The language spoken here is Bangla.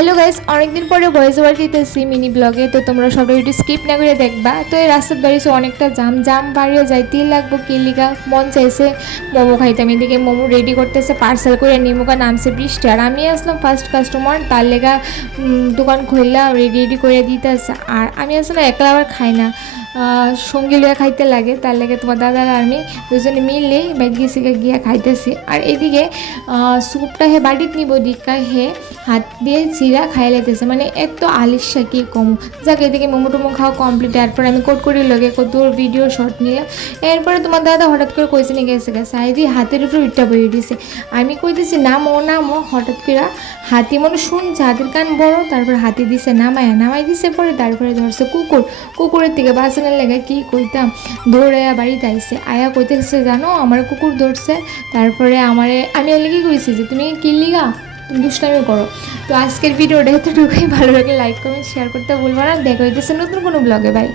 হ্যালো গাইস, অনেকদিন পরে ভয়েস ওভার দিতেছি মিনি ব্লগে। তো তোমরা সবাই একটু স্কিপ না করে দেখবা। তো এই রাস্তার বাড়িতে অনেকটা জাম বাড়িয়ে যাইতেই লাগবো কিলিগা মন চাইছে মোমো খাইতাম। এদিকে মোমো রেডি করতেছে, পার্সেল করে নিমুকা নামছে বৃষ্টি, আর আমি আসলাম ফার্স্ট কাস্টমার। তার লেগা দোকান খুললা রেডি করে দিতেছে। আর আমি আসলে একলা আবার খাই না, সঙ্গী লিয়া খাইতে লাগে। তার লেগে তোমার দাদা আর আমি দুজনে মিলে ব্যাগিসিকে গিয়া খাইতেছি। আর এদিকে স্যুপটা হে বাড়িতে নিব দিকা হে হাত দিয়ে চিরা খাই লাইতেছে, মানে এত আলিশা কি কম। যাক, এদিকে মোমো টোমো খাওয়া কমপ্লিট। এরপর আমি কোট করি লগে কত ভিডিও শর্ট নিলাম। এরপরে তোমার দাদা হঠাৎ করে কইছে নিয়ে গেছে সাইদি হাতের উপরে উঠটা বইয়ে দিছে। আমি কইতেছি নামো, হঠাৎ করে হাতি মনে শুনছে, হাতির কান বড়। তারপর হাতি দিছে নামাই দিছে। পরে তারপরে ধরছে কুকুরের থেকে বাঁচানোর লেগে কি কইতাম দৌড়ে বাড়িতে আইসে। আয়া কইতেছে জানো আমার কুকুর ধরছে। তারপরে আমি এলে কি কইছি যে তুমি কিল্লিগা তুমি দুষ্টামি করো। তো আজকের ভিডিওটা এতটুকুই, ভালো লাগে লাইক কমেন্ট শেয়ার করতে ভুলবো না। দেখা হইতেছে নতুন কোনো ব্লগে। বাই।